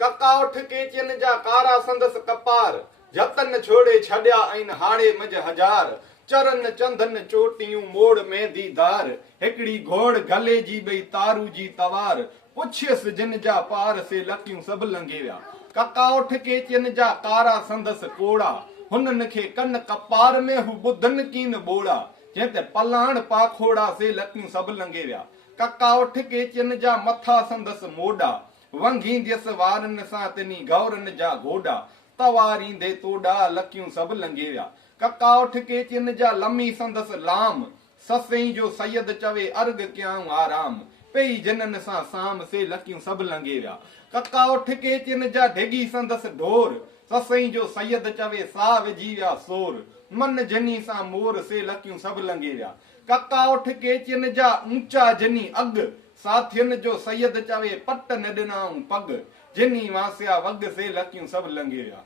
कका उठ के चिन जा कारा संदस कपार जतन छोड़े छड़िया आइन हाड़े मज हजार चरन चंदन चोटियूं मोड़ में दीदार हिकड़ी घोड़ गले जी बई तारू जी तवार पुछियस जिन जा पार से लकियूं सब लंघे विया कका उठ के चिन जा कारा संदस कोड़ा हुनन खे कन कपार में हु बुधन कीन बोड़ा जेते पलाण पाखोड़ा से लकियूं सब लंघे विया कका उठ के चिन जा मथा संदस मोड़ा वंघींदियस वारन सां तिनी गौरन जा घोड़ा तवारींदे तोड़ा लकियूं सब लंघे विया कका उठ के चिन जा लमी संदस लाम ससई जो सैयद चवे अर्ग क्याऊं आराम पेई जनन सां साम से लकियूं सब लंघे विया कका उठ के चिन जा ढेगी संदस ढोर ससई जो सैयद चवे सा विझी विया सोर मन जनी सां मोर से लकियूं सब लंघे विया कका उठ के चिन जा ऊंचा जनी अग साथियन जो सैयद चवे पट न ॾिनाऊं पग जिनी वासिया वग से लकियूं सब लंघे विया।